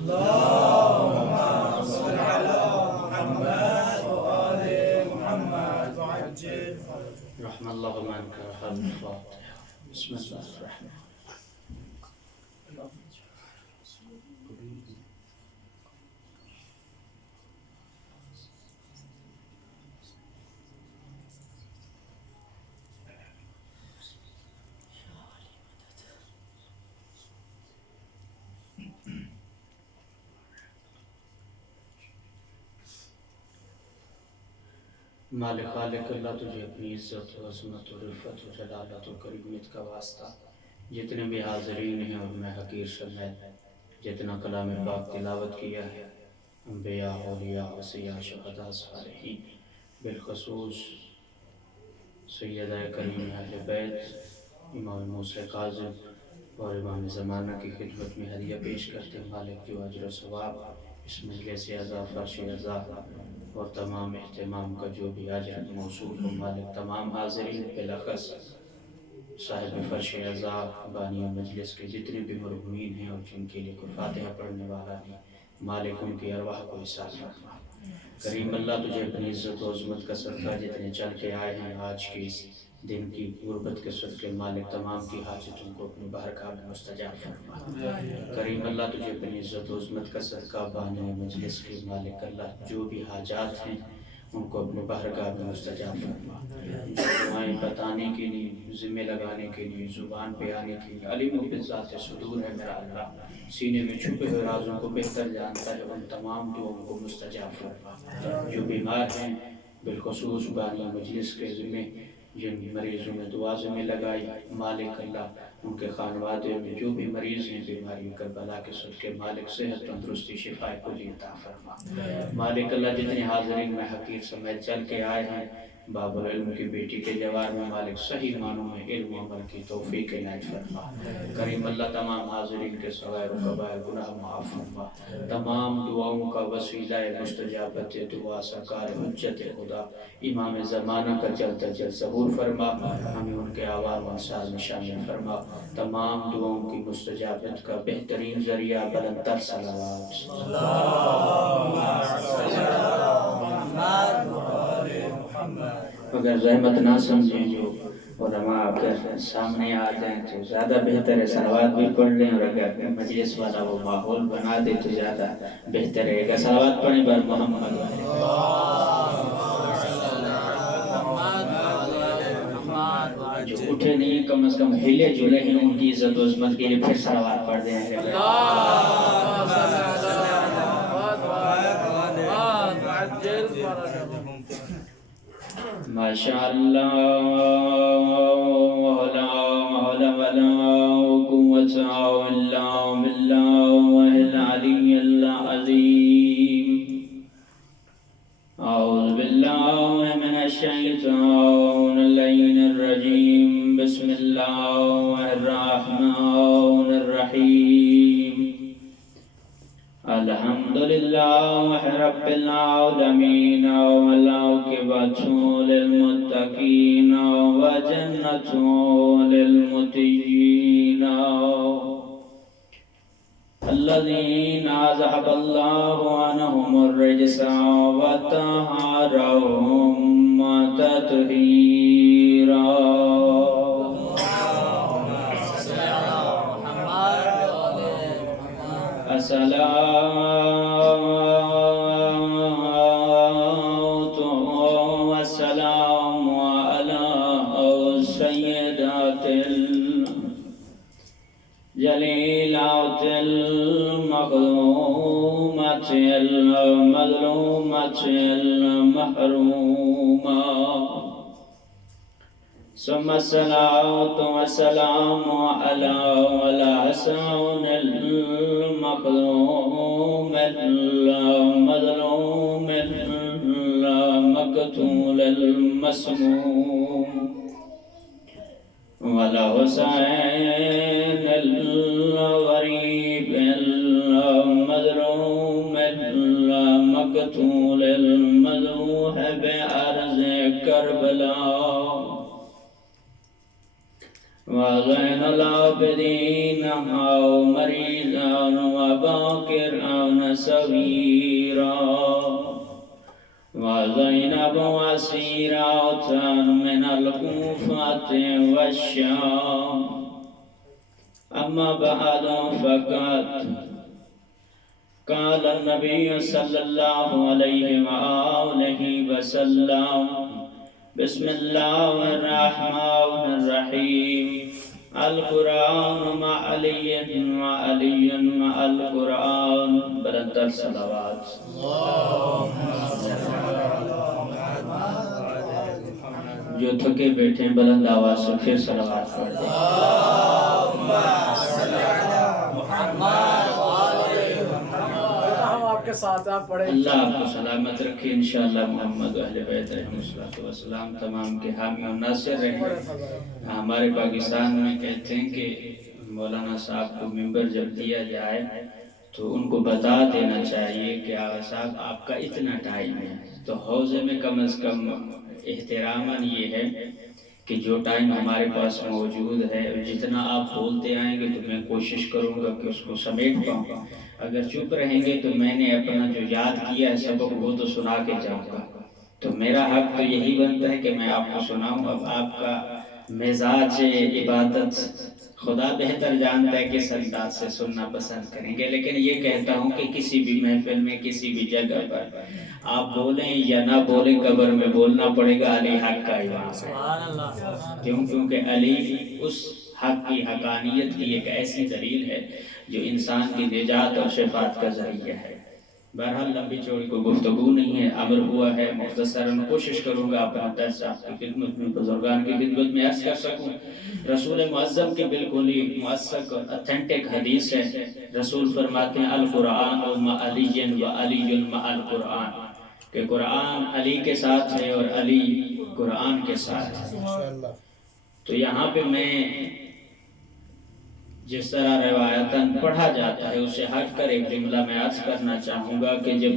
اللهم صل على محمد وآل محمد وعجل رحم الله من كره الفاتحة. بسم الله الرحمن مالک خالق اللہ تجھے اپنی عزت و عظمت و رفت و جلالت و کریمیت کا واسطہ جتنے بھی حاضرین ہیں اور میں حقیر سمیت جتنا کلام پاک تلاوت کیا ہے انبیاء اولیاء وصیاء شہداء صالحین بالخصوص سیدہ کریم اہل بیت امام موسیٰ کاظم اور امام زمانہ کی خدمت میں ہدیہ پیش کرتے ہیں مالک جو اجر و ثواب اس مجلس اعزا فرش اعزا اور تمام اہتمام کا جو بھی اجر موصول ہو مالک تمام حاضرین بالاخص صاحب فرش اعزا بانی مجلس کے جتنے بھی مرحومین ہیں اور جن کے لیے کوئی فاتحہ پڑھنے والا نہیں مالک ان کی ارواح کو حساب فرما کریم اللہ تجھے اپنی عزت و عظمت کا صدقہ جتنے چل کے آئے ہیں آج کی اس دن کی غربت کے صدقے مالک تمام کی حاجتوں کو اپنی بارگاہ میں مستجاب فرما کریم اللہ تجھے اپنی عزت و عظمت کا صدقہ بانے مجلس کے مالک اللہ جو بھی حاجات ہیں ان کو اپنے بارگاہ میں مستجاب فرما جو دعائیں بتانے کے لیے ذمہ لگانے کے لیے زبان پہ آنے کے لیے علیم و بالذات صدور ہے میرا اللہ سینے میں چھپے ہوئے رازوں کو بہتر جانتا ہے ان تمام دعاؤں کو مستجاب فرما جو بیمار ہیں بالخصوص بانی مجلس کے ذمہ جن مریضوں میں دعا ذمہ لگائی مالک اللہ ان کے خانوادے میں جو بھی مریض ہیں بیماری کربلا کے صدقے مالک صحت تندرستی شفا کلی عطا فرما مالک اللہ جتنے حاضرین میں حقیر سمیت چل کے آئے ہیں باب العلم کی بیٹی کے جوار میں مالک صحیح معنوں میں علم و عمل کی توفیق عنایت فرما کریم اللہ تمام حاضرین کے صغائر و کبائر گناہ معاف فرما تمام دعاؤں کا وسیلہ مستجابت دعا سرکار حجت خدا امام زمانہ کا جلد جلد ظہور فرما ہمیں ان کے آوار و انصار میں شامل فرما تمام دعاؤں کی مستجابت کا بہترین ذریعہ بلندتر صلوات اگر زحمت نہ سمجھیں جو علماء آپ کے سامنے آ جائیں تو زیادہ بہتر ہے صلوات بھی پڑھ لیں اور اگر مجلس والا وہ ماحول بنا دے تو زیادہ بہتر ہے کہ صلوات پڑھیں بر محمد جو اٹھے نہیں کم از کم ہلے جلے ہیں ان کی عزت و عظمت کے لیے پھر صلوات پڑھ دیں ماشاء اللہ لا حول ولا قوة الا بالله العلي العظيم اعوذ بالله من الشيطان اللعين الرجيم بسم الله الرحمن الرحيم الحمد لله رب العالمين والعاقبة للمتقين وجنة للمتقين الذين أذهب الله عنهم الرجس وطهرهم تطهيرا والسلام على السيدات الجليلات المخدومة المظلومة المحرومة ثم الصلاة والسلام على الحسن المخدوم المظلوم المقتول المسموم والحسين الغريب المظلوم المقتول المذبوح بأرض كربلاء وزين العابدين أو مريضا وباكرا سويرا وزينب وسيرة من الكوفة والشام. أما بعد فقد قال النبي صلى الله عليه وآله وسلم: بسم الله الرحمن الرحيم. القرآن مع علي وعلي مع القرآن. بلند الصلوات. جو تھکے بیٹھے ہیں بلند آواز سے پھر صلوات پڑھ دیں. اللہ آپ کو سلامت رکھے انشاءاللہ. محمد و اہل بیت علیہ السلام تمام کے حامی و ناصر رہیں. ہمارے پاکستان میں کہتے ہیں کہ مولانا صاحب کو ممبر جب دیا جائے تو ان کو بتا دینا چاہیے کہ آغا صاحب آپ کا اتنا ٹائم ہے. تو حوضے میں کم از کم احتراماً یہ ہے کہ جو ٹائم ہمارے پاس موجود ہے جتنا آپ بولتے آئیں گے تو میں کوشش کروں گا کہ اس کو سمیٹ پاؤں. اگر چپ رہیں گے تو میں نے اپنا جو یاد کیا ہے سبق وہ تو سنا کے جاؤں گا. تو میرا حق تو یہی بنتا ہے کہ میں آپ کو سناؤں. اب آپ کا مزاج عبادت خدا بہتر جانتا ہے کس انداز سے سننا پسند کریں گے. لیکن یہ کہتا ہوں کہ کسی بھی محفل میں کسی بھی جگہ پر آپ بولیں یا نہ بولیں قبر میں بولنا پڑے گا علی حق کا امام. کیونکہ علی اس حق کی حقانیت کی ایک ایسی دلیل ہے جو انسان کی نجات اور شفاعت کا ذریعہ ہے. بہرحال لمبی چوڑی کو گفتگو نہیں ہے، امر ہوا ہے مختصراً کوشش کروں گا اپنا درس آپ کی خدمت میں بزرگان کی خدمت میں عرض کر سکوں. رسول معظم کے بالکل ہی موثق اور اتھینٹک حدیث ہے. رسول فرماتے ہیں القرآن مع علی و علی مع القرآن، کہ قرآن علی کے ساتھ ہے اور علی قرآن کے ساتھ ہے. تو یہاں پہ میں جس طرح روایتاً پڑھا جاتا ہے اسے ہٹ کر ایک جملہ میں عرض کرنا چاہوں گا کہ جب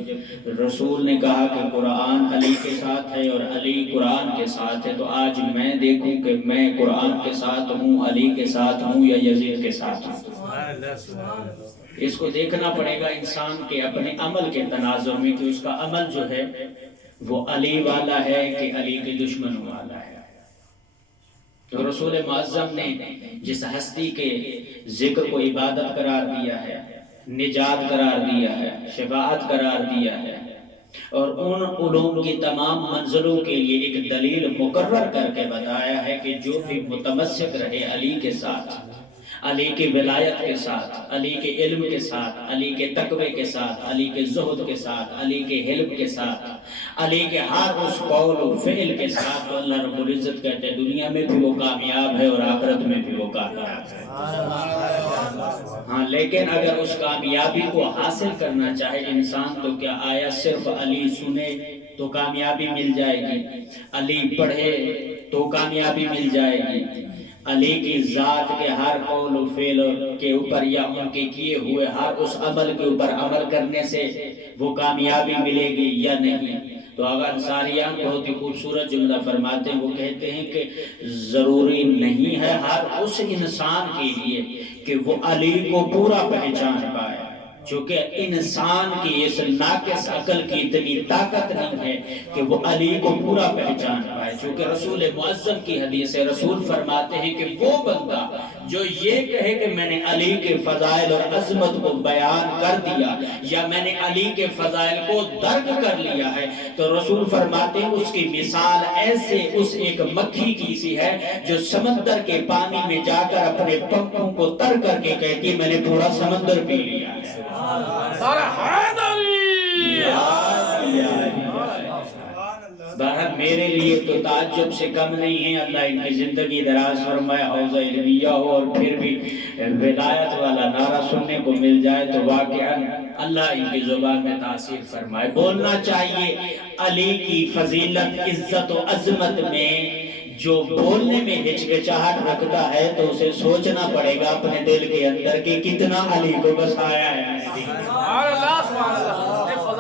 رسول نے کہا کہ قرآن علی کے ساتھ ہے اور علی قرآن کے ساتھ ہے، تو آج میں دیکھوں کہ میں قرآن کے ساتھ ہوں، علی کے ساتھ ہوں یا یزید کے ساتھ ہوں. اس کو دیکھنا پڑے گا انسان کے اپنے عمل کے تناظر میں کہ اس کا عمل جو ہے وہ علی والا ہے کہ علی کے دشمنوں والا ہے. تو رسول معظم نے جس ہستی کے ذکر کو عبادت قرار دیا ہے، نجات قرار دیا ہے، شفاعت قرار دیا ہے، اور ان علوم کی تمام منزلوں کے لیے ایک دلیل مقرر کر کے بتایا ہے کہ جو بھی متمسک رہے علی کے ساتھ، علی کی ولایت کے ساتھ، علی کے علم کے ساتھ، علی کے تقوی کے ساتھ، علی کے زہد کے ساتھ، علی کے حلم کے ساتھ، علی کے ہر اس قول و فعل کے ساتھ، تو اللہ رب العزت کہتے ہیں دنیا میں بھی وہ کامیاب ہے اور آخرت میں بھی وہ کامیاب ہے. ہاں لیکن اگر اس کامیابی کو حاصل کرنا چاہے انسان تو کیا آیا صرف علی سنے تو کامیابی مل جائے گی؟ علی پڑھے تو کامیابی مل جائے گی؟ علی کی ذات کے ہر قول و فعل کے اوپر یا ان کے کیے ہوئے ہر اس عمل کے اوپر عمل کرنے سے وہ کامیابی ملے گی یا نہیں؟ تو آغا انصاریان بہت ہی خوبصورت جملہ فرماتے ہیں. وہ کہتے ہیں کہ ضروری نہیں ہے ہر اس انسان کے لیے کہ وہ علی کو پورا پہچان پائے، چونکہ انسان کی اس ناقص عقل کی اتنی طاقت نہیں ہے کہ وہ علی کو پورا پہچان پائے. چونکہ رسول معظم کی حدیث ہے، رسول فرماتے ہیں کہ وہ بندہ جو یہ کہے کہ میں نے علی کے فضائل اور عظمت کو بیان کر دیا یا میں نے علی کے فضائل کو درک کر لیا ہے، تو رسول فرماتے ہیں اس کی مثال ایسے اس ایک مکھی کی سی ہے جو سمندر کے پانی میں جا کر اپنے پنکھوں کو تر کر کے کہتی ہے میں نے پورا سمندر پی لیا ہے. بہرحال میرے لیے تو تعجب سے کم نہیں ہے. اللہ ان کی زندگی دراز فرمائے، حوضہ علمیہ ہو اور پھر بھی ولایت والا نعرہ سننے کو مل جائے تو واقعاً اللہ ان کی زبان میں تاثیر فرمائے. بولنا چاہیے علی کی فضیلت، عزت و عظمت میں جو بولنے میں ہچکچاہٹ رکھتا ہے تو اسے سوچنا پڑے گا اپنے دل کے اندر کہ کتنا علی کو بسایا ہے.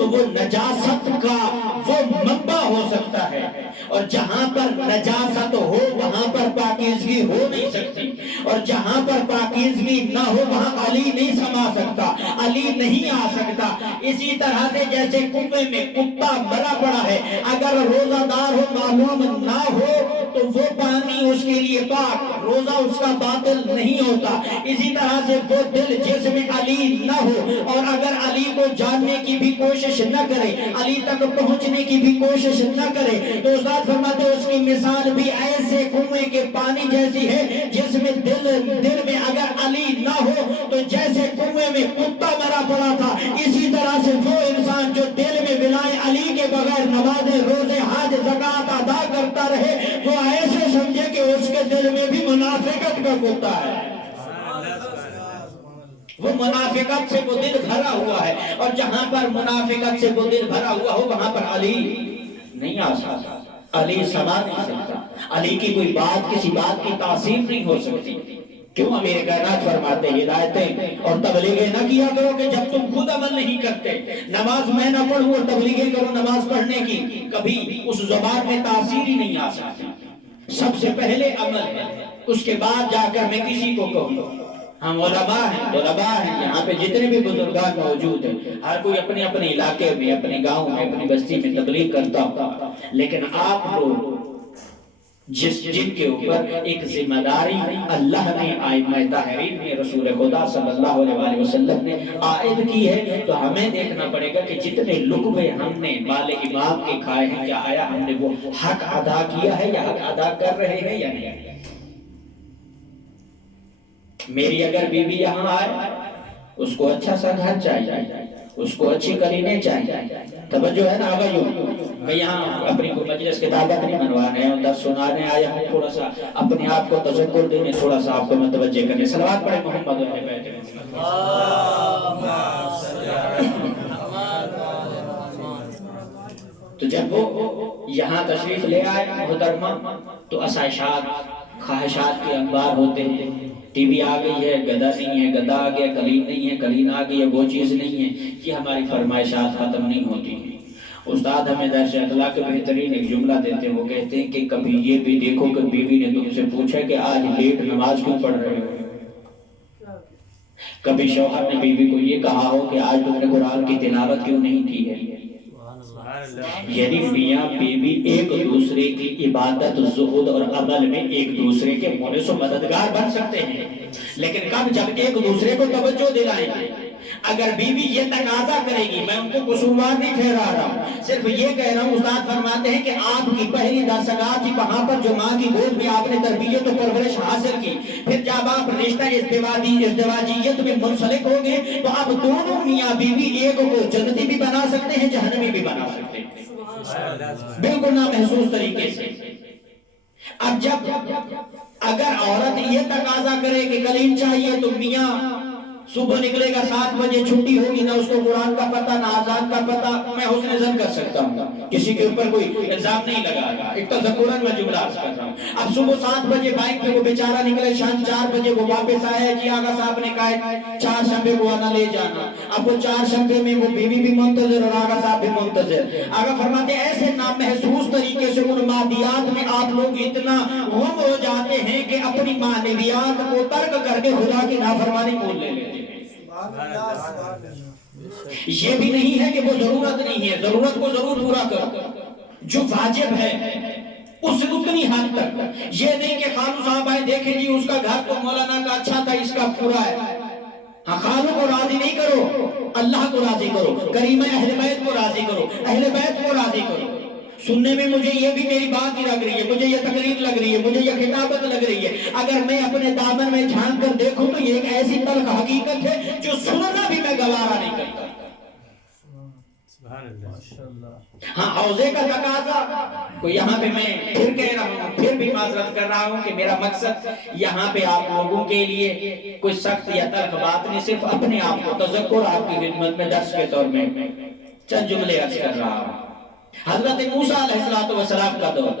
تو وہ نجاست کا وہ منبع ہو سکتا ہے، اور جہاں پر نجاست ہو وہاں پر پاکیزگی ہو نہیں سکتی، اور جہاں پر پاکیزگی نہ ہو وہاں علی نہیں سما سکتا، علی نہیں آ سکتا۔ اسی طرح سے جیسے کنویں میں کتا مرا پڑا ہے، اگر روزہ دار ہو معلوم نہ ہو تو وہ پانی اس کے لیے پاک، روزہ اس کا باطل نہیں ہوتا۔ اسی طرح سے وہ دل جس میں علی نہ ہو اور اگر علی کو جاننے کی بھی کوشش نہ کرے، علی تک پہنچنے کی بھی کوشش نہ کرے، تو استاد فرماتے ہیں اس کی مثال بھی ایسے کنویں کے پانی جیسی ہے جس میں دل میں اگر علی نہ ہو تو جیسے کنویں میں کتا مرا پڑا تھا، اسی طرح سے وہ انسان جو دل میں ولائے علی کے بغیر نمازیں روزے حج زکات ادا کرتا رہے، وہ ایسے سمجھے کہ اس کے دل میں بھی منافقت کا کتا ہے، وہ منافقت سے وہ دل بھرا ہوا ہے، اور جہاں پر منافقت سے وہ دل بھرا ہوا ہو وہاں پر علی نہیں آ سکتا، علی سما نہیں سکتا، علی کی کوئی بات کسی بات کی تاثیر نہیں ہو سکتی۔ کیوں امیر کائنات فرماتے ہیں ہدایتیں اور تبلیغیں نہ کیا کرو کہ جب تم خود عمل نہیں کرتے، نماز میں نہ پڑھوں اور تبلیغیں کرو نماز پڑھنے کی، کبھی اس زبان میں تاثیر ہی نہیں آ سکتی۔ سب سے پہلے عمل ہے، اس کے بعد جا کر میں کسی کو کہوں۔ ہم علماء ہیں یہاں پہ جتنے بھی بزرگان موجود ہیں، ہر کوئی اپنے اپنے علاقے میں، اپنے گاؤں میں، اپنی بستی میں تبلیغ کرتا ہوتا، لیکن آپ لوگ جن کے اوپر ایک ذمہ داری اللہ نے ائمہ طاہرین نے رسول خدا صلی اللہ علیہ وسلم نے عائد کی ہے، تو ہمیں دیکھنا پڑے گا کہ جتنے لقمے ہم نے مال امام کے کھائے ہیں، کیا آیا ہم نے وہ حق ادا کیا ہے یا حق ادا کر رہے ہیں یا نہیں۔ میری اگر بیوی یہاں آئے، اس کو اچھا سا گھر چاہیے، اس کو اچھی کلینے چاہیے، توجہ ہے نا آبائیوں۔ میں یہاں اپنی کو مجلس کے دعوت نہیں منوانے ہیں، درس سنانے آیا ہوں، تھوڑا سا اپنے آپ کو تذکر دینے، تھوڑا سا آپ کو متوجہ کرنے۔ صلوات پڑھیں محمد و اہل بیت تو جب وہ یہاں تشریف لے آئے محترمہ، تو آسائشات خواہشات کے انبار ہوتے ہیں، ٹی وی آ گئی ہے، گدا نہیں ہے، گدا آ گیا، کلین نہیں ہے، کلین آ گئی ہے، وہ چیز نہیں ہے، یہ ہماری فرمائشات ختم نہیں ہوتی ہیں۔ استاد ہمیں درس اخلاق کے بہترین ایک جملہ دیتے ہیں، وہ کہتے ہیں کہ کبھی یہ بھی دیکھو کہ بیوی نے تم سے پوچھا کہ آج لیٹ نماز کیوں پڑھ رہے ہو، کبھی شوہر نے بیوی کو یہ کہا ہو کہ آج تم نے قرآن کی تلاوت کیوں نہیں کی ہے۔ یعنی میاں بیوی ایک دوسرے کی عبادت، زہد اور عمل میں ایک دوسرے کے مونس و مددگار بن سکتے ہیں، لیکن کب؟ جب ایک دوسرے کو توجہ دلائیں گے۔ اگر بیوی یہ تقاضا کرے گی، میں ان کو قصوروار نہیں ٹھہرا رہا ہوں، صرف یہ کہہ رہا ہوں، استاد فرماتے ہیں کہ آپ کی پہلی درسگاہ تھی وہاں پر جو ماں کی گود میں آپ نے تربیت و پرورش حاصل کی، پھر جب آپ رشتہ ازدواجیت میں منسلک ہو گئے تو اب دونوں میاں بیوی ایک کو جنتی بھی بنا سکتے ہیں، جہنمی بھی بنا سکتے ہیں، بالکل نامحسوس طریقے سے۔ اب جب اگر عورت یہ تقاضا کرے کہ کلیم چاہیے تو میاں صبح نکلے گا 7 بجے، چھٹی ہوگی، نہ اس کو قرآن کا پتہ نہ آزان کا پتہ، میں حسن ظن کر سکتا ہوں، کسی کے اوپر کوئی الزام نہیں لگا گا، ایک تذکراً میں جملہ عرض کر رہا ہوں۔ اب صبح 7 بجے بائک پہ وہ بیچارہ نکلے، شام 4 بجے وہ واپس آئے، جی آقا صاحب نے کہا 4 شنبے کو آنا لے جانا، اب وہ 4 شنبے میں وہ بیوی بھی منتظر اور آقا صاحب بھی منتظر۔ آقا فرماتے ہیں ایسے نامحسوس طریقے سے ان مادیات میں آپ لوگ اتنا غم ہو جاتے ہیں کہ اپنی معنویات کو ترک کر کے خدا کی نافرمانی مول لے لیتے ہیں۔ یہ بھی نہیں ہے کہ وہ ضرورت نہیں ہے، ضرورت کو ضرور پورا کرو، جو واجب ہے اس اتنی حد تک، یہ نہیں کہ خالو صاحب آئے دیکھیں جی اس کا گھر تو مولانا کا اچھا تھا، اس کا پورا ہے۔ ہاں، خالو کو راضی نہیں کرو، اللہ کو راضی کرو، کریمہ اہل بیت کو راضی کرو، اہل بیت کو راضی کرو۔ سننے میں مجھے یہ بھی میری بات ہی لگ رہی ہے، مجھے یہ تقریر لگ رہی ہے، مجھے یہ خطابت لگ رہی ہے، اگر میں اپنے دامن میں جھانک کر دیکھوں تو یہ ایک ایسی تلخ حقیقت ہے جو سننا بھی میں گوارا نہیں کرتا۔ ہاں، حوضے کا تقاضا کو یہاں پہ میں پھر کہہ رہا ہوں، پھر بھی معذرت کر رہا ہوں کہ میرا مقصد یہاں پہ آپ لوگوں کے لیے کوئی سخت یا تلخ بات نہیں، صرف اپنے آپ کو تذکر آپ کی خدمت میں درس کے طور میں چند جملے عرض کر رہا ہوں۔ حضرت موسیٰ علیہ السلام کا دور،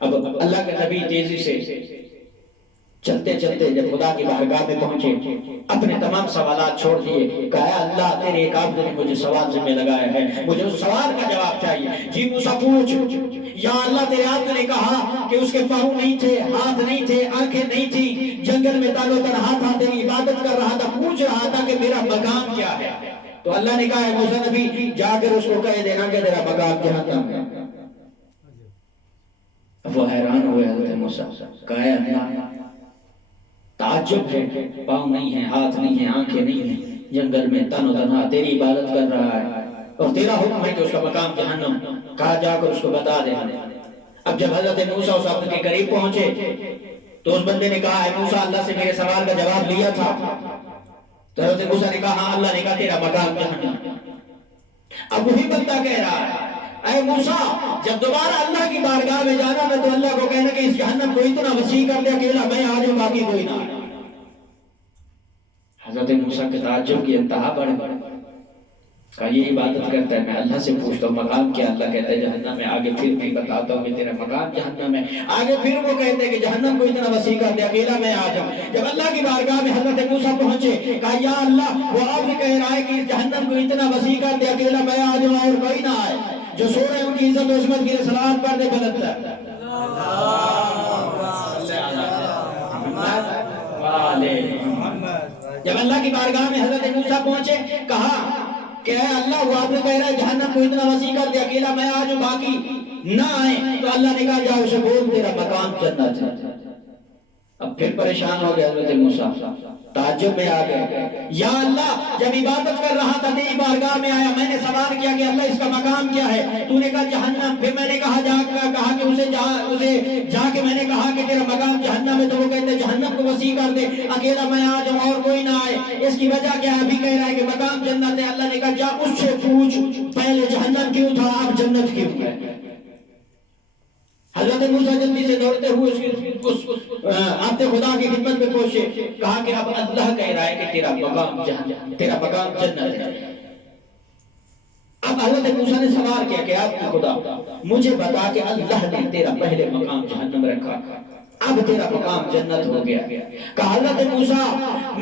اب اللہ کے نبی تیزی سے چلتے چلتے جب خدا کی بارگاہ میں پہنچے اپنے تمام سوالات چھوڑ دیے، کہا اللہ تیرے ایک عبد نے مجھے سوال ذمہ لگایا ہے، مجھے اس سوال کا جواب چاہیے۔ جی موسیٰ پوچھ۔ یا اللہ تیرے عبد نے کہا کہ اس کے پاؤں نہیں تھے، ہاتھ نہیں تھے، آنکھیں نہیں تھی، جنگل میں تن و تنہا تھا، تیری عبادت کر رہا تھا، پوچھ رہا تھا کہ میرا مقام کیا ہے۔ تو اللہ نے کہا ہے موسیٰ نبی جا کر اس کو کہہ دینا کہ تیرا مقام جہنم ہے۔ وہ حیران ہوئے حضرت موسیٰ، کہا ہے اللہ تعجب ہے، پاؤں نہیں ہیں، ہاتھ نہیں ہیں، آنکھیں نہیں ہیں، جنگل میں تن و تنہا تیری عبادت کر رہا ہے اور تیرا حکم ہے کہ اس کا مقام جہنم، کہا جا کر اس کو بتا دے۔ اب جب حضرت موسیٰ اس عبد کے قریب پہنچے تو اس بندے نے کہا اے موسیٰ اللہ سے میرے سوال کا جواب لیا تھا؟ تو حضرت موسیٰ نے کہا ہاں، اللہ نے کہا تیرا مقام جہنم۔ اب وہی بندہ کہہ رہا ہے اے موسیٰ جب دوبارہ اللہ کی بارگاہ میں جانا میں تو اللہ کو کہنا کہ اس جہنم کو اتنا وسیع کر دے اکیلا میں آ جاؤں باقی کوئی نہ آئے۔ حضرت موسیٰ کے تعجب کی انتہا بڑھ کہا یہ عبادت کرتا ہے، میں اللہ سے پوچھتا ہوں مقام کیا؟ اللہ کہتا ہے جہنم میں، آگے پھر میں بتاتا ہوں کہ تیرا مقام جہنم ہے، آگے پھر وہ کہتے ہیں کہ جہنم کو اتنا وسیع کر دے اکیلا میں آ جاؤں۔ جب اللہ کی بارگاہ میں حضرت موسیٰ پہنچے کہا یا اللہ وہ عبد کہہ رہا ہے کہ اس جہنم کو اتنا وسیع کر دے اکیلا میں آ جاؤں اور کوئی نہ آئے۔ جو سو رہے ہیں ان کی عزت و عظمت کے لیے صلوات پڑھ دے بلند ہے۔ جب اللہ کی بارگاہ میں حضرت موسیٰ پہنچے کہا کہ اے اللہ وہ آپ نے کہہ رہا ہے جہنم کو اتنا وسیع کر دے اکیلا میں آ جاؤں باقی نہ آئے، تو اللہ نے کہا جاؤ اسے بول تیرا مقام جنت ہے۔ اب پھر پریشان ہو گئے حضرت موسیٰ، تعجب میں آ گئے، یا اللہ جب عبادت کر رہا تھا تیری بارگاہ میں آیا، میں نے سوال کیا کہ اللہ اس کا مقام کیا ہے، تو نے کہا جہنم، پھر میں نے کہا کہ اسے جا کے میں نے کہا کہ تیرا مقام جہنم ہے، تو وہ کہتے جہنم کو وسیع کر دے اکیلا میں آ جاؤں اور کوئی نہ آئے، اس کی وجہ کیا ہے؟ ابھی کہہ رہا ہے کہ مقام جنت ہے۔ اللہ نے کہا جا اس سے پوچھ پہلے جہنم کیوں تھا اب جنت کیوں ہے۔ حضرت موسیٰ جلدی سے دوڑتے ہوئے آپ خدا کی خدمت میں پہنچے، کہا کہ اب اللہ کہہ رہا ہے کہ تیرا مقام جنت ہے۔ اب حضرت موسیٰ نے سوال کیا کہ آپ خدا مجھے بتا کہ اللہ نے تیرا پہلے مقام جہنم رکھا، اب تیرا مقام جنت ہو گیا۔ کہا حضرت موسیٰ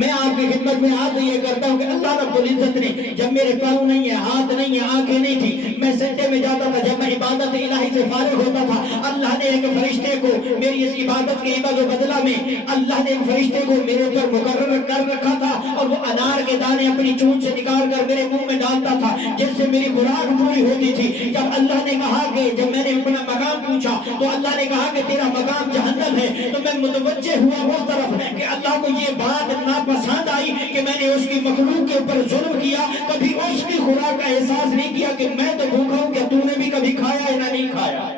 میں آپ کی خدمت میں آج یہ کرتا ہوں کہ اللہ رب العزت نے جب میرے پاؤں نہیں ہے، ہاتھ نہیں ہے، آنکھیں نہیں تھی، میں سجدے میں جاتا تھا، جب میں عبادت الہی سے فارغ ہوتا تھا، اللہ نے ایک فرشتے کو میری اس عبادت کے عوض و بدلہ میں اللہ نے ایک فرشتے کو میرے اوپر مقرر کر رکھا تھا، اور وہ انار کے دانے اپنی چونچ سے نکال کر میرے منہ میں ڈالتا تھا جس سے میری خوراک پوری ہوتی تھی۔ جب اللہ نے کہا کہ جب میں نے اپنا مقام پوچھا تو اللہ نے کہا کہ تیرا مقام جہنم ہے، تو میں متوجہ ہوا اس طرف کہ اللہ کو یہ بات ناپسند آئی کہ میں نے اس کی مخلوق کے اوپر ظلم کیا، کبھی اس کی خوراک کا احساس نہیں کیا کہ میں تو بھوکا ہوں، کیا تو نے بھی کبھی کھایا یا نہیں کھایا۔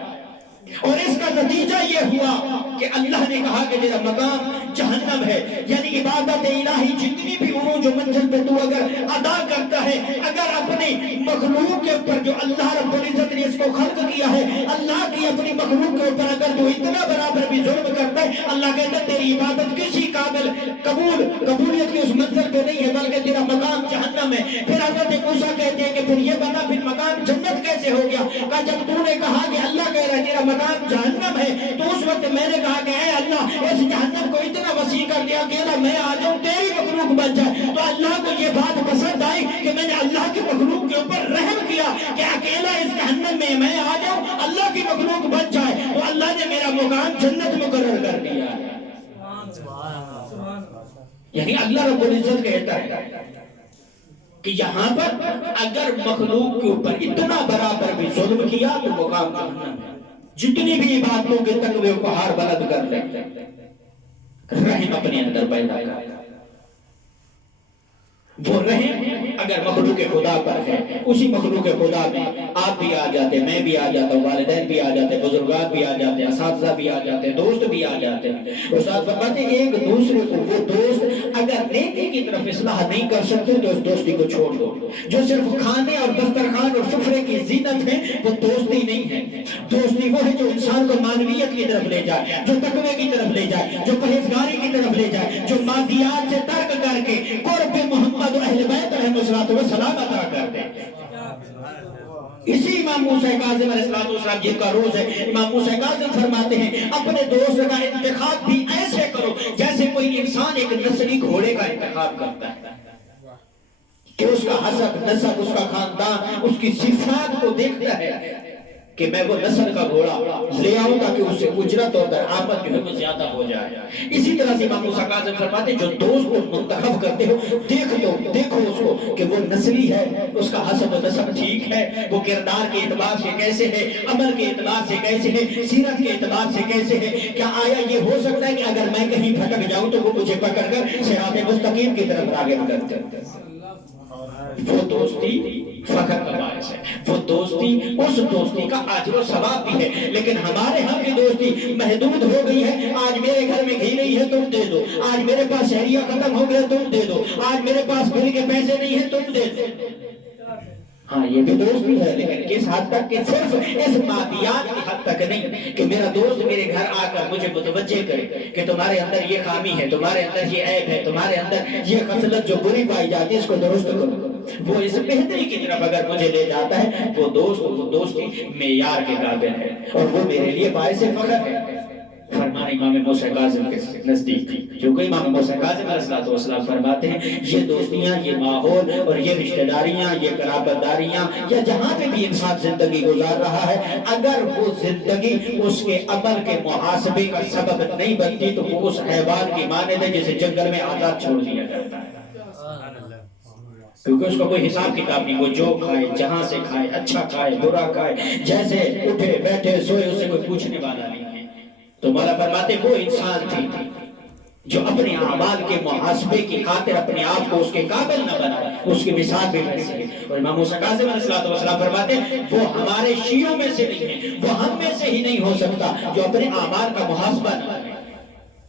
اور اس کا نتیجہ یہ ہوا کہ اللہ نے کہا کہ تیرا مقام جہنم ہے۔ یعنی عبادت الہی جتنی بھی عروج و منزل پہ تو اگر ادا کرتا ہے، اگر اپنی مخلوق کے اوپر جو اللہ رب العزت نے اس کو خلق کیا ہے، اللہ کی اپنی مخلوق کے اوپر اگر تو اتنا برابر بھی ظلم کرتا ہے، اللہ کہتا ہے تیری عبادت کسی قابل قبولیت کی اس منزل پہ نہیں ہے، بلکہ تیرا مقام جہنم ہے۔ پھر حضرت موسیٰ کہتے ہیں کہ پھر یہ بتا پھر مقام جنت کیسے ہو گیا؟ کہا جب تو نے کہا کہ اللہ کہہ رہا ہے تیرا مقام جہنم ہے، تو اس وقت میں نے کہا کہ اے اللہ اس جہنم کو اتنا وسیع کر دیا اکیلا میں آ جاؤں تیری مخلوق بن جائے۔ تو اللہ کو یہ بات پسند آئی کہ میں نے اللہ کی مخلوق کے اوپر رحم کیا کہ اکیلا اس جہنم میں آ جاؤں، اللہ کی مخلوق بن جائے، تو اللہ نے میرا مقام جنت مقرر کر دیا۔ یعنی اللہ رب العزت کہتا ہے کہ یہاں پر اگر مخلوق کے اوپر اتنا برابر بھی ظلم کیا تو مقام جہنم ہے۔ جتنی بھی عبادتوں کے تقوی و پہاڑ بلند کر لیں، رحم اپنے اندر پیدا کر، وہ رحم اگر مخلوق خدا پر ہے، اسی مخلوق خدا میں آپ بھی آ جاتے، میں بھی آ جاتا ہوں، والدین بھی آ جاتے، بزرگان بھی آ جاتے، اساتذہ بھی آ جاتے، دوست بھی آ جاتے۔ استاد فرماتے ہیں ایک دوسرے کو، وہ دوست اگر نیکی کی طرف اصلاح نہیں کر سکتے تو اس دوستی کو چھوڑ دو۔ جو صرف کھانے اور دسترخوان اور سفرے کی زینت ہے وہ دوستی نہیں ہے۔ دوستی وہ ہے جو انسان کو معنویت کی طرف لے جائے، جو تقوی کی طرف لے جائے، جو پرہیزگاری کی طرف لے جائے، جو مادیات سے ترک کر کے قرب محمد و اہل بیت علیہ الصلوۃ والسلام عطا کر دے۔ اسی امام موسیٰ کاظم علیہ السلام جن کا روز ہے، امام موسیٰ کاظم فرماتے ہیں اپنے دوست کا انتخاب بھی ایسے کرو جیسے کوئی انسان ایک نسلی گھوڑے کا انتخاب کرتا ہے، کہ اس کا حسب نسب، اس کا خاندان، اس کی صفات کو دیکھتا ہے کہ میں وہ نسل کا گھوڑا لے آؤں گا کہ اس سے اجرت اور درآمد جو ہے وہ زیادہ ہو جائے۔ اسی طرح سے امام موسیٰ کاظم فرماتے ہیں جو دوست کو منتخب کرتے ہو دیکھو اس کو کہ وہ نسلی ہے، اس کا حسب و نسب ٹھیک ہے، وہ کردار کے اعتبار سے کیسے ہے، عمل کے اعتبار سے کیسے ہے، سیرت کے اعتبار سے کیسے ہے، کیا آیا یہ ہو سکتا ہے کہ اگر میں کہیں بھٹک جاؤں تو وہ مجھے پکڑ کر صراط مستقیم کی طرف راغب کرتے ہیں۔ وہ دوستی فخر کا باعث ہے، وہ دوستی اس دوستی کا اجر و ثواب بھی ہے، لیکن ہمارے ہاں کی دوستی محدود ہو گئی ہے۔ آج میرے گھر میں گھی نہیں ہے تم دے دو، آج میرے پاس شہریہ ختم ہو گیا تم دے دو، آج میرے پاس بل کے پیسے نہیں ہیں تم دے دو۔ ہاں یہ بھی دوستی ہے، لیکن کس حد تک کہ صرف اس مادیات کی حد تک نہیں کہ میرا دوست میرے گھر آ کر مجھے متوجہ کرے کہ تمہارے اندر یہ خامی ہے، تمہارے اندر یہ عیب ہے، تمہارے اندر یہ خصلت جو بری پائی جاتی ہے اس کو درست کرو۔ وہ اس بہتری کی طرف اگر مجھے لے جاتا ہے وہ دوستی معیار کے قابل ہے اور وہ میرے لیے باعث فخر ہے۔ فرمان امام موسیٰ کاظم کے نزدیک کیونکہ امام موسیٰ کاظم علیہ السلام فرماتے ہیں یہ دوستیاں، یہ ماحول اور یہ رشتہ داریاں، یہ قرابت داریاں یا جہاں پہ بھی انسان زندگی گزار رہا ہے، اگر وہ زندگی اس کے عمل کے محاسبے کا سبب نہیں بنتی تو وہ اس حیوان کی مانند ہے جسے جنگل میں آزاد چھوڑ دیا جاتا ہے، کیونکہ اس کا کوئی حساب کتاب نہیں، وہ جو کھائے، جہاں سے کھائے، اچھا کھائے، برا کھائے، جیسے اٹھے بیٹھے سوئے اسے کوئی پوچھنے والا نہیں ہے۔ تو مولا فرماتے وہ انسان تھی جو اپنے اعمال کے محاسبے کی خاطر اپنے آپ کو اس کے قابل نہ بنائے، اس کی مثال بھی ایسی ہے۔ اور امام موسیٰ کاظم علیہ السلام فرماتے ہیں وہ ہمارے شیعوں میں سے نہیں ہے، وہ ہم میں سے ہی نہیں ہو سکتا جو اپنے اعمال کا محاسبہ نہ کرے۔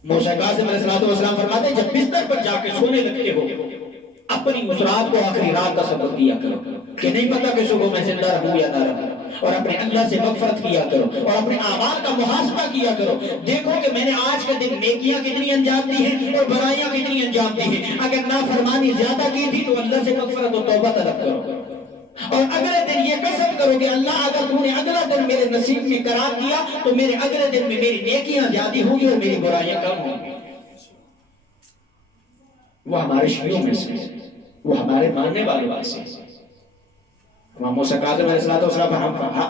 موسیٰ کاظم علیہ السلام فرماتے ہیں جب بستر پر جا کے سونے لگتے ہو اپنی اس رات کو آخری رات کا سبق دیا کرو کہ نہیں پتا کہ صبح میں زندہ رہوں یا نہ رہوں، اور اپنے اللہ سے مغفرت کیا کرو اور اپنے اعمال کا محاسبہ کیا کرو۔ دیکھو کہ میں نے آج کے دن نیکیاں کتنی انجام دی ہیں اور برائیاں کتنی انجام دی ہیں، اگر نافرمانی زیادہ کی تھی تو اللہ سے مغفرت اور توبہ طلب کرو، اور اگلے دن یہ قسم کرو کہ اللہ اگر تو نے اگلا دن میرے نصیب میں قرار دیا تو میرے اگلے دن میں میری نیکیاں زیادہ ہوں گی اور میری برائیاں کم ہوں گی۔ وہ ہمارے شیعوں میں سے، وہ ہمارے ماننے والوں سے۔ امام موسیٰ کاظم علیہ السلام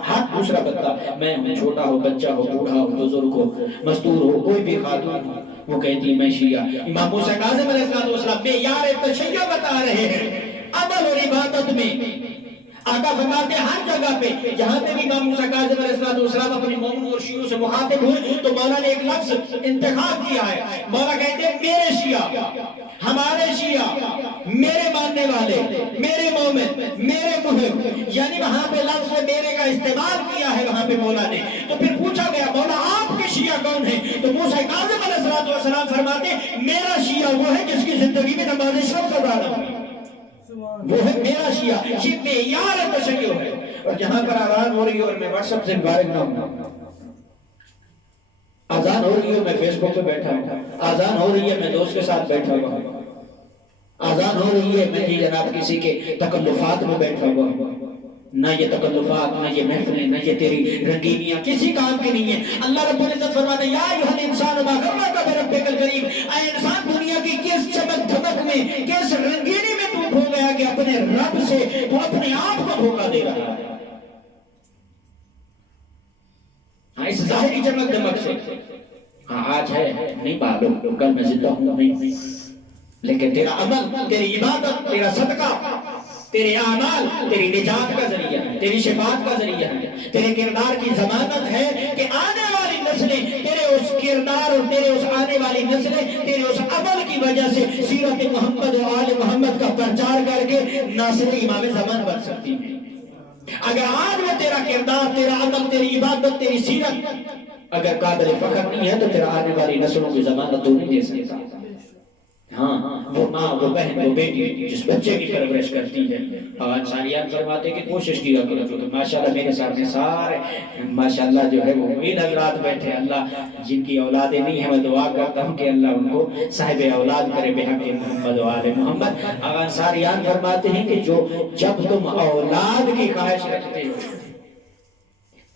ہر دوسرا بندہ، میں ہوں، چھوٹا ہو، بچہ ہو، بوڑھا ہو، بزرگ ہو، مستور ہو، کوئی بھی خاتون ہو، وہ کہتی میں شیعہ۔ امام موسیٰ کاظم علیہ السلام معیار تشیع بتا رہے ہیں عمل اور عبادت میں۔ آقا فرماتے ہیں ہر جگہ پہ جہاں پہ بھی امام موسیٰ کاظم علیہ السلام اپنے مومنوں اور شیعوں سے مخاطب ہوئے تو مولا نے ایک لفظ انتخاب کیا ہے، مولا کہتے ہیں میرے شیعہ، ہمارے شیعہ، میرے ماننے والے، میرے مومن، میرے محب، یعنی وہاں پہ لفظ میرے کا استعمال کیا ہے وہاں پہ مولا نے۔ تو پھر پوچھا گیا مولا آپ کے شیعہ کون ہیں؟ تو موسیٰ کاظم علیہ السلام فرماتے ہیں میرا شیعہ وہ ہے جس کی زندگی میں نماز شب گزارا ہوں، وہ ہے میرا شیعہ، یہ معیار تشیع ہے۔ اور جہاں پر آزان ہو رہی ہے اور میں واٹس ایپ سے فارغ نہ ہوں، آزان ہو رہی ہے میں فیس بک پہ بیٹھا ہوں، آزان ہو رہی ہے میں دوست کے ساتھ بیٹھا ہوا ہوں، آزان ہو رہی ہے میں جناب کسی کے تکلفات میں بیٹھا ہوا ہوں۔ نہ یہ تکلفات، نہ یہ محفلیں، نہ یہ تیری رنگینیاں کسی کام کی نہیں ہے۔ اللہ رب العزت فرماتے ہیں یا ایھا الانسان ما غرک بربک الکریم، اے انسان دنیا کی کس چمک دھمک میں، کس رنگینی میں تو کھو گیا کہ اپنے رب سے تو اپنے آپ کو دھوکہ دے رہا ہے۔ ہاں اس ظاہری چمک دمک سے، ہاں آج ہے نہیں معلوم کل میں زندہ ہوں نہیں، لیکن تیرا عمل، تیری عبادت، تیرا صدقہ، تیرے اعمال تیری نجات کا ذریعہ ہے، تیری شفاعت کا ذریعہ ہے، تیرے کردار کی ضمانت ہے کہ آنے والی نسلیں تیرے اس کردار اور تیرے اس آنے والی نسلیں تیرے اس عمل کی وجہ سے سیرت محمد و آل محمد کا پرچار کر کے ناصر امام زمان بن سکتی ہیں۔ اگر آج وہ تیرا کردار، تیرا عمل، تیری عبادت، تیری سیرت اگر قابل فخر نہیں ہے تو تیرا آنے والی نسلوں کی ضمانت تو نہیں دے سکتا۔ ہاں وہ ماں، وہ بہن، وہ بیٹی جس بچے کی پرورش کرتی ہے، اور انسانیات فرماتے کہ کوشش کیا کرو جو کہ ماشاءاللہ میرے سامنے سارے ماشاءاللہ جو ہے وہ معین حضرات بیٹھے، اللہ جن کی اولادیں نہیں ہیں میں دعا کرتا ہوں کہ اللہ ان کو صاحب اولاد کرے بحق محمد و آل محمد۔ اور انصاریان فرماتے ہیں کہ جب تم اولاد کی خواہش رکھتے ہو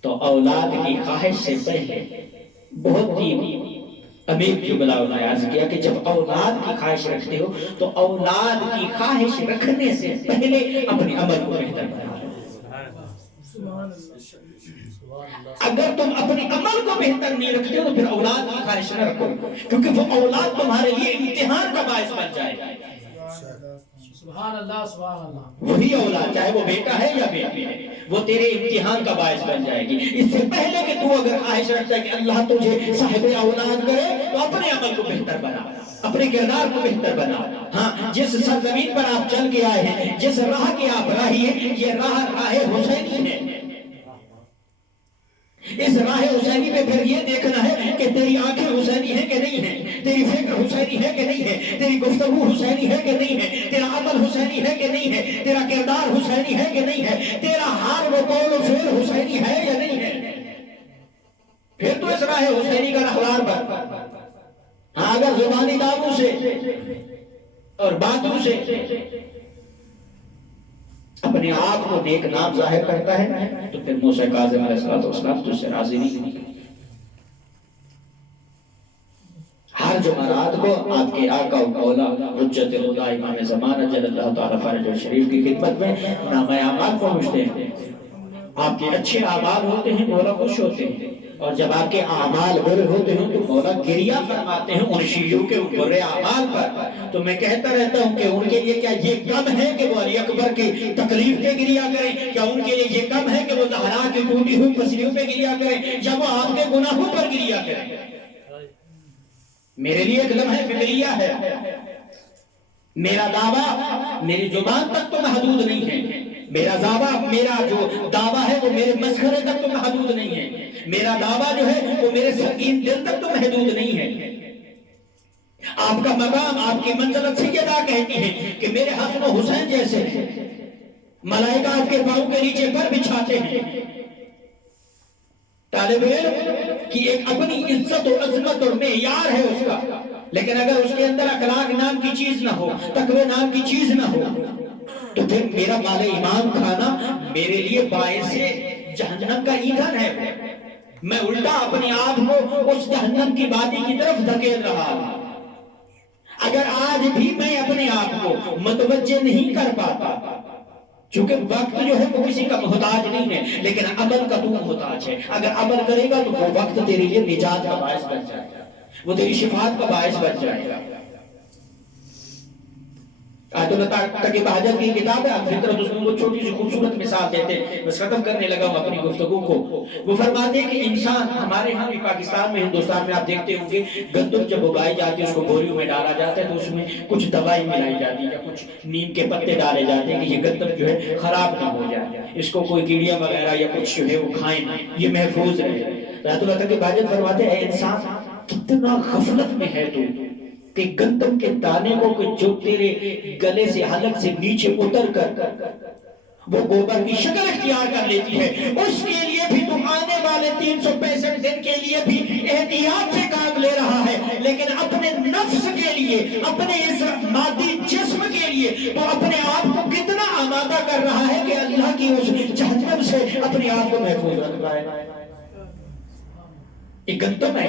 تو اولاد کی خواہش سے پہلے بہت ہی امیر جملہ انہوں نے عرض کیا کہ جب اولاد کی خواہش رکھتے ہو تو اولاد کی خواہش رکھنے سے پہلے اپنے عمل کو بہتر بنا لو۔ اگر تم اپنے عمل کو بہتر نہیں رکھتے ہو تو پھر اولاد کی خواہش نہ رکھو، کیونکہ وہ اولاد تمہارے لیے امتحان کا باعث بن جائے گا۔ سبحان اللہ سبحان اللہ۔ وہی اولاد چاہے وہ بیٹا ہے یا بیٹی ہے وہ تیرے امتحان کا باعث بن جائے گی۔ اس سے پہلے کہ تو اگر خواہش رکھتا ہے کہ اللہ تجھے صاحب اولاد کرے تو اپنے عمل کو بہتر بنا، اپنے کردار کو بہتر بنا۔ ہاں جس سرزمین پر آپ چل کے آئے ہیں، جس راہ کے آپ راہی ہیں، یہ راہ حسینی ہے۔ اس راہ حسینی پہ پھر یہ دیکھنا ہے کہ تیری آنکھیں حسینی ہیں کہ نہیں ہیں، تیری فکر حسینی ہے کہ نہیں ہے، تیری گفتگو حسینی ہے کہ نہیں ہے، تیرا عمل حسینی ہے کہ نہیں ہے، تیرا کردار حسینی ہے کہ نہیں ہے، تیرا حال و قول و فعل حسینی ہے یا نہیں ہے، پھر تو اس راہ حسینی کا رہوار بن۔ ہاں اگر زبانی دعووں سے اور باتوں سے اپنے آپ کو نیک نام ظاہر کرتا ہے تو پھر موسیٰ کاظم علیہ السلام تو اس سے راضی نہیں۔ ہر جمعرات کو آپ کے آقا و مولا حجت خدا امام زمانہ جل اللہ تعالیٰ فرج شریف کی خدمت میں نامہ اعمال پہنچتے ہیں۔ آپ کے اچھے اعمال ہوتے ہیں مولا خوش ہوتے ہیں، اور جب آپ کے اعمال برے ہوتے ہیں تو مولا گریہ فرماتے ہیں ان شیعوں کے برے اعمال پر۔ تو میں کہتا رہتا ہوں کہ ان کے لیے کیا یہ کم ہے کہ وہ علی اکبر کی تکلیف پہ گریہ کریں؟ کیا ان کے لیے یہ کم ہے کہ وہ زہرا کی ٹوٹی ہوئی پسلیوں پہ گریہ کریں، جب وہ آپ کے گناہوں پر گریہ کریں؟ میرے لیے ایک لمحہ فکریہ ہے، میرا دعویٰ میری زبان تک تو محدود نہیں ہے، میرا جو دعویٰ ہے وہ میرے مسخرے تک تو محدود نہیں ہے، میرا دعویٰ جو ہے وہ میرے سنگین دل تک تو محدود نہیں ہے۔ آپ کا مقام، آپ کی منزلت سیدہ کہتی ہے کہ میرے حسن و حسین جیسے ہیں، ملائکہ آپ کے پاؤں کے نیچے پر بچھاتے ہیں۔ طالب علم کی ایک اپنی عزت و عظمت اور معیار ہے اس کا، لیکن اگر اس کے اندر اخلاق نام کی چیز نہ ہو، تقوی نام کی چیز نہ ہو، تو پھر میرا مال ایمان کھانا میرے لیے باعث جہنم کا ایندھن ہے۔ میں الٹا اپنے آپ کو اس جہنم کی وادی کی طرف دھکیل رہا ہوں۔ اگر آج بھی میں اپنے آپ کو متوجہ نہیں کر پاتا، چونکہ وقت جو ہے وہ کسی کا محتاج نہیں ہے، لیکن عمل کا تو محتاج ہے۔ اگر عمل کرے گا تو وہ وقت تیرے لیے نجات کا باعث بن جائے گا، وہ تیری شفاعت کا باعث بن جائے گا۔ آیت اللہ تقی بہجت کی کتاب ہے الفطرت، اس میں وہ چھوٹی سی خوبصورت مثال دیتے ہیں، بس ختم کرنے لگا ہوں اپنی گفتگو کو۔ وہ فرماتے ہیں کہ انسان، ہمارے ہاں بھی پاکستان میں، ہندوستان میں آپ دیکھتے ہوں گے گندم جب اگائی جاتی ہے اس کو بوریوں میں ڈالا جاتا ہے تو اس میں کچھ دوائی ملائی جاتی ہے یا کچھ نیم کے پتے ڈالے جاتے ہیں کہ یہ گندم جو ہے خراب نہ ہو جائے، اس کو کوئی کیڑیاں وغیرہ یا کچھ جو ہے وہ کھائیں نہ، یہ محفوظ رہے۔ آیت اللہ تقی بہجت فرماتے ہیں اے انسان کتنا غفلت میں ہے تو کہ گندم کے دانے کو جو تیرے گلے سے حلق سے نیچے اتر کر وہ گوبر کی شکل اختیار کر لیتی ہے، اس کے لیے بھی تم آنے والے 365 دن کے لیے بھی احتیاط سے کام لے رہا ہے، لیکن اپنے نفس کے لیے، اپنے اس مادی جسم کے لیے تو اپنے آپ کو کتنا آمادہ کر رہا ہے کہ اللہ کی اس جہنم سے اپنے آپ کو محفوظ رکھ پائے۔ ایک گندم ہے،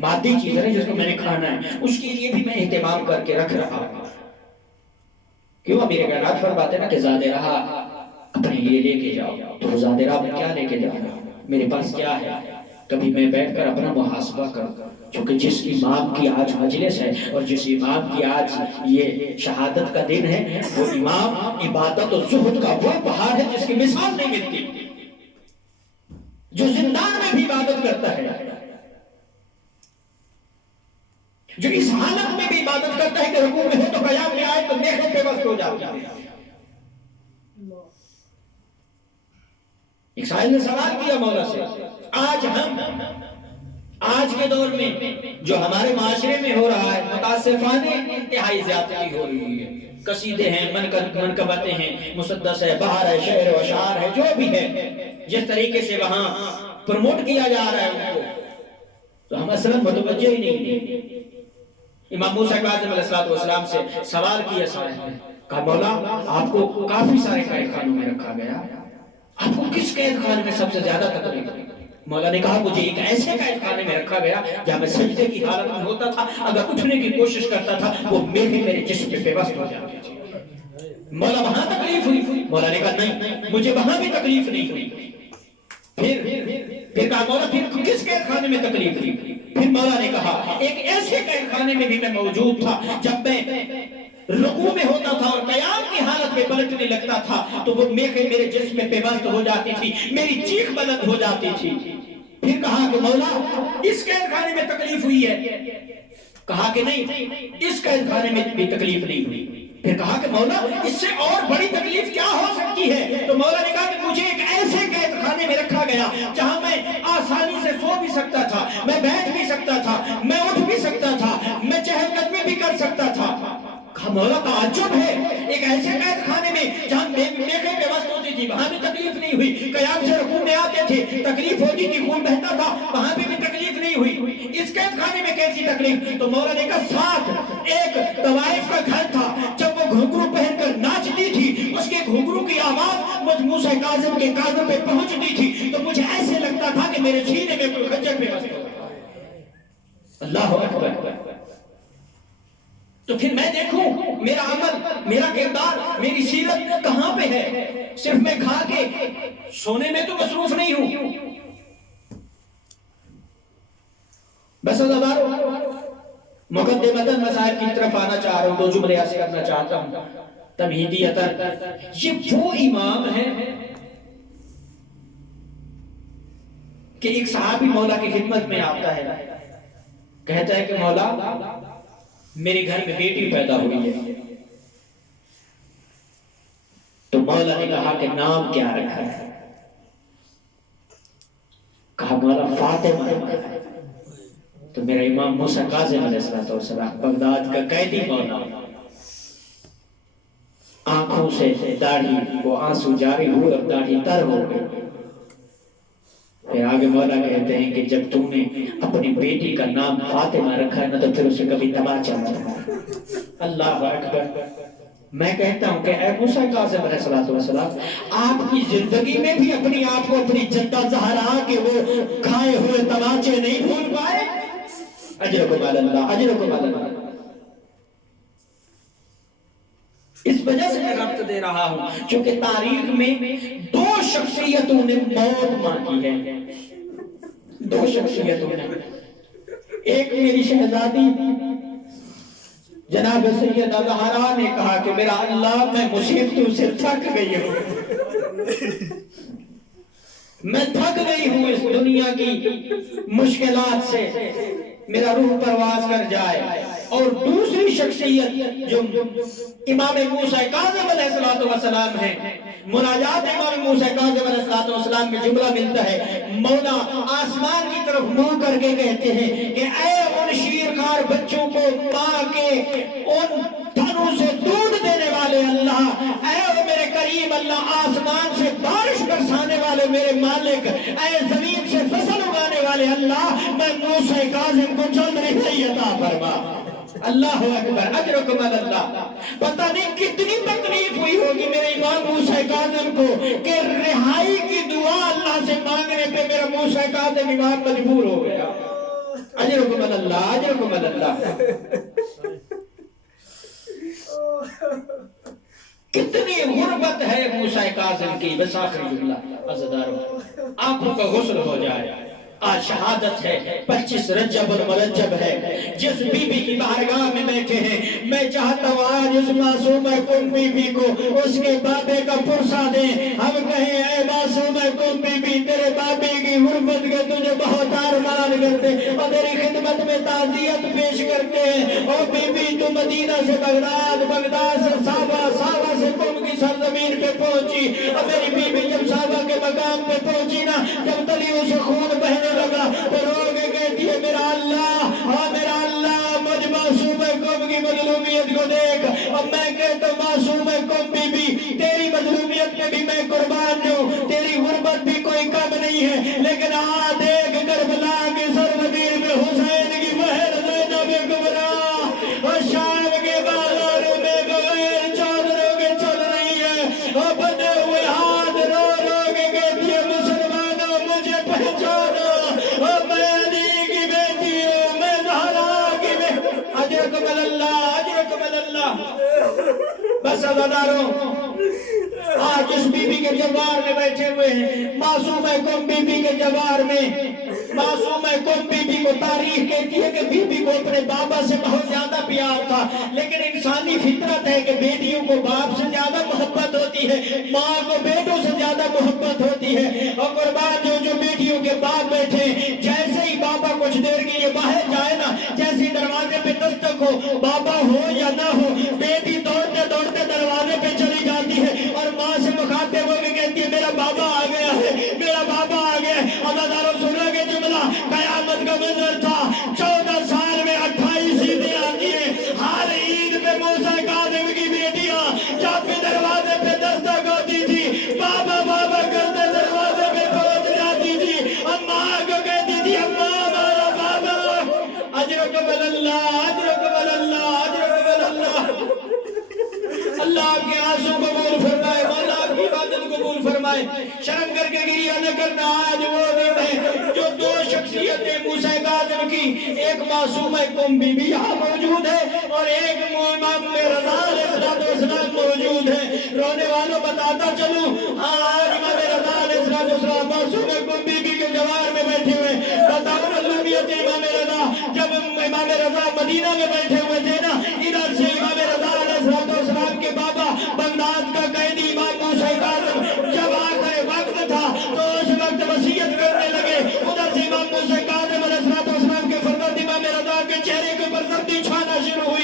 مادی چیز ہے جس کو میں نے کھانا ہے، اس کے لیے بھی میں اہتمام کر کے رکھ رہا ہوں۔ کیوں میرے کائنات فرماتے ہیں نا کہ زیادہ رہا اپنے لیے لے کے جاؤ، تو زیادہ رہا میں کیا لے کے جاؤں گا، میرے پاس کیا ہے؟ کبھی میں بیٹھ کر اپنا محاسبہ کروں، چونکہ جس امام کی آج مجلس ہے اور جس امام کی آج یہ شہادت کا دن ہے، وہ امام عبادت و زہد کا وہ بہار ہے جس کی مثال نہیں ملتی، جو زندان میں بھی عبادت کرتا ہے، جو اس حالت میں بھی عبادت کرتا ہے کہ رکوع میں ہے تو قیام میں آئے تو دیکھنے پہ وقت ہو جاتا ہے۔ ایک سائل نے سوال کیا مولا سے، آج ہم آج کے دور میں جو ہمارے معاشرے میں ہو رہا ہے متاسفانہ انتہائی زیادتی ہو رہی ہے. قصیدے ہیں، منقبتیں ہیں، مسدس ہے، بہار ہے، شعر و اشعار ہے، جو بھی ہے جس طریقے سے وہاں پروموٹ کیا جا رہا ہے ان کو، تو ہم اصلا متوجہ ہی نہیں ہیں. امام موسیٰ کاظم علیہ السلام سے سوال کیا صاحب نے، کہا مولا آپ کو کافی سارے قید خانوں میں رکھا گیا، آپ کو کس قید خانے میں سب سے زیادہ تکلیف ہوئی؟ مولا نے کہا مجھے ایک ایسے قید خانے میں رکھا گیا جہاں میں سجدے کی حالت میں ہوتا تھا، اگر اٹھنے کی کوشش کرتا تھا وہ میرے جسم پہ پیوست ہو جاتی تھی. مولا وہاں تکلیف ہوئی؟ مولا نے کہا نہیں مجھے وہاں بھی تکلیف نہیں ہوئی. پھر کہا مولا پھر کس قید خانے میں تکلیف ہوئی؟ پھر مولا نے کہا ایک ایسے قید خانے میں بھی میں موجود تھا جب میں رکوع میں ہوتا تھا اور قیام کی حالت میں پلٹنے لگتا تھا تو وہ میرے جسم میں پیوست ہو جاتی تھی، میری چیخ بلند ہو جاتی تھی. پھر کہا کہ مولا اس قید خانے میں تکلیف ہوئی ہے؟ کہا کہ نہیں اس قید خانے میں بھی تکلیف نہیں ہوئی. پھر کہا کہ مولا اس سے اور بڑی تکلیف کیا ہو سکتی ہے؟ تو مولا نے کہا کہ مجھے ایک ایسے قید خانے میں رکھا گیا جہاں میں آسانی سے سو بھی سکتا تھا، میں بیٹھ بھی سکتا تھا، میں اٹھ بھی سکتا تھا، میں چہل قدمی بھی کر سکتا تھا. کہا مولا تعجب ہے، ایک ایسے قید خانے میں جہاں میخیں پیوست ہوتی تھی وہاں بھی تکلیف نہیں ہوئی، قیام سے رکوع میں آتے تھے تکلیف ہوتی تھی، خون بہتا تھا وہاں بھی تکلیف نہیں ہوئی، اس قید خانے میں کیسی تکلیف؟ تو مولا نے کہا ساتھ ایک طوائف کا گھر تھا، جب وہ گھنگرو پہن کر ناچتی تھی اس کے گھنگرو کی آواز مجھ موسیٰ کاظم کے کانوں پہ پہنچتی تھی تو مجھے ایسے لگتا تھا کہ میرے سینے میں کوئی خنجر پیوست ہو. اللہ اکبر. تو پھر میں دیکھوں میرا عمل، میرا کردار، میری سیرت کہاں پہ ہے؟ صرف میں کھا کے سونے میں تو مصروف نہیں ہوں. بس ادارو مقدمتاً مسائل کی طرف آنا چاہ رہا ہوں، دو جملے عرض کرنا چاہتا ہوں. تمہیدیتاً یہ وہ امام ہے کہ ایک صحابی مولا کی خدمت میں آتا ہے، کہتا ہے کہ مولا میرے گھر میں بیٹی پیدا ہوئی ہے. تو مولا نے کہا کہ نام کیا رکھا ہے؟ کہا مولا فاطمہ رکھا ہے. تو میرا امام موسیٰ کاظم علیہ السلام بغداد کا قیدی مولا، آنکھوں سے داڑھی وہ آنسو جاری ہوئے اور داڑھی تر ہو گئی. پھر آگے مولا کہتے ہیں کہ جب تم نے اپنی بیٹی کا نام فاطمہ رکھا ہے نا تو پھر اسے کبھی تماچا مت مارو. اللہ اکبر. میں کہتا ہوں کہ اے موسیٰ کاظم علیہ السلام آپ کی زندگی میں بھی اپنی آپ کو اپنی جدہ زہرا کے وہ کھائے ہوئے تماچے نہیں بھول پائے. اجرکم علی اللہ، اجرکم علی اللہ. اس وجہ سے میں ربط دے رہا ہوں چونکہ تاریخ میں دو شخصیتوں نے موت مانگی ہے. دو شخصیتوں نے، ایک میری شہزادی جناب سیدہ زہرا نے کہا کہ میرا اللہ میں مصیبتوں سے تھک گئی ہوں، میں تھک گئی ہوں اس دنیا کی مشکلات سے، میرا روح پرواز کر جائے. اور دوسری شخصیت جو امام موسیٰ کاظم علیہ السلام ہے، مناجات امام موسیٰ کاظم علیہ السلام میں جملہ ملتا ہے، مولا آسمان کی طرف منہ کر کے کہتے ہیں کہ اے ان شیرخوار بچوں کو ماں کے ان تھنوں سے دودھ دینے والے اللہ، اے میرے کریم اللہ، آسمان سے بارش برسانے والے میرے مالک، اے زمین سے فصل اگانے والے اللہ، میں موسیٰ کاظم کو جلد رہائی عطا فرما. اللہ اکبر. اجرکم علی اللہ. پتہ نہیں کتنی تکلیف ہوئی ہوگی میرے امام موسیٰ کاظم کو کہ رہائی کی دعا اللہ سے مانگنے پہ میرا موسیٰ کاظم امام مجبور ہو گیا. اجرکم علی اللہ، اجرکم علی اللہ. کتنی غربت ہے موسیٰ کاظم کی. بس آخری جملہ عزیزانو، آنکھوں کا غسل ہو جائے. آج شہادت ہے، 25 رجب المرجب ہے. جس بی بی کی بارگاہ میں بیٹھے ہیں، میں چاہتا ہوں آج اس معصومہ کم بی بی کو اس کے بابے کا پرسہ دیں. ہم کہیں اے معصومہ کم بی بی، تیرے بابے کی غربت کے تجھے بہت ارمان کرتے اور تیری خدمت میں تعزیت پیش کرتے ہیں. اور بی بی تو مدینہ سے بغداد، بغداد سے صحابہ، صحابہ سے قوم کی سرزمین پہ پہنچی. اور میری بی بی جب صحابہ کے مقام پہ پہنچی نا، جب تلیوں سے خون بہنے لگا تو رو کے کہتی ہے اور میرا اللہ مجھ معصوم قوم کی مظلومیت کو دیکھ، اور میں کہتا ہوں معصوم قوم بھی تیری مظلومیت میں بھی میں قربان ہوں، تیری غربت بھی کوئی کم نہیں ہے، لیکن دیکھ کربلا کی سرزمین میں حسین کی بہن زینب کبریٰ اور شام کے بازاروں میں بغیر چادروں کے چل رہی ہے، اور بندے ہوئے ہاتھ رو رو کے کہتی ہے مسلمانوں مجھے پہچانو، اور میں علی کی بیٹی ہوں، میں زہرا کی بیٹی، اجرکم اللہ اجرکم اللہ۔ بس عزاداروں آج اس بی بی کے جوار میں بیٹھے ہوئے ہیں، معصوم قوم بی بی کے جوار میں، معصوم قوم بی بی کو تاریخ کہتی ہے کہ بی بی کو اپنے بابا سے بہت زیادہ پیار تھا، لیکن انسانی فطرت ہے کہ بیٹیوں کو باپ سے زیادہ محبت ہوتی ہے، ماں کو بیٹوں سے زیادہ محبت ہوتی ہے، اور قربان جو بیٹیوں کے باپ بیٹھے جیسے ہی بابا کچھ دیر کے لیے باہر جائے نا، جیسے ہی دروازے پہ دستک ہو، بابا ہو یا نہ ہو، بیٹی دوڑتے دوڑتے دروازے پہ چلی جاتی ہے اور ماں سے مخاطب ہو کے کہتی ہے میرا بابا آ گیا ہے، میرا بابا آ گیا ہے۔ عزاداروں سنا کے جملہ قیامت کا منظر تھا، 14 سال میں 28 عیدیں آتی ہیں، ہر عید پہ موسیٰ کاظم کی بیٹیاں جب بھی دروازے پہ دستک ہوتی تھی بابا بابا کرتے دروازے پہ پہنچ جاتی تھی، اور ماں کو کہتی تھی اماں ہمارا بابا۔ اجرکم اللہ اجرکم اللہ اجرکم اللہ۔ اللہ آپ کے آنسو قبول فرمائے، مولا آپ کی عبادت قبول فرمائے۔ شرم کر کے گریہ نہ کرنا، آج وہ دن ہے جو دو شخصیتیں موسیٰ کاظم کی، ایک معصوم قوم بی بی یہاں موجود ہے اور ایک امام رضا علیہ السلام موجود ہے۔ رونے والوں بتاتا چلوں، آج امام رضا علیہ السلام معصوم قوم بی بی کے جوار میں بیٹھے ہوئے، بتاؤ مظلومیت امام رضا، جب امام رضا مدینہ میں بیٹھے ہوئے تھے نا، ادھر سے امام رضا علیہ السلام کے بابا بغداد کا قیدی امام موسیٰ کاظم جب آخر وقت تھا تو اس وقت وصیت کرنے لگے، ادھر سے امام موسیٰ کاظم علیہ السلام کے فرزند امام رضا کے چہرے کے اوپر سردی چھانا شروع ہوئی۔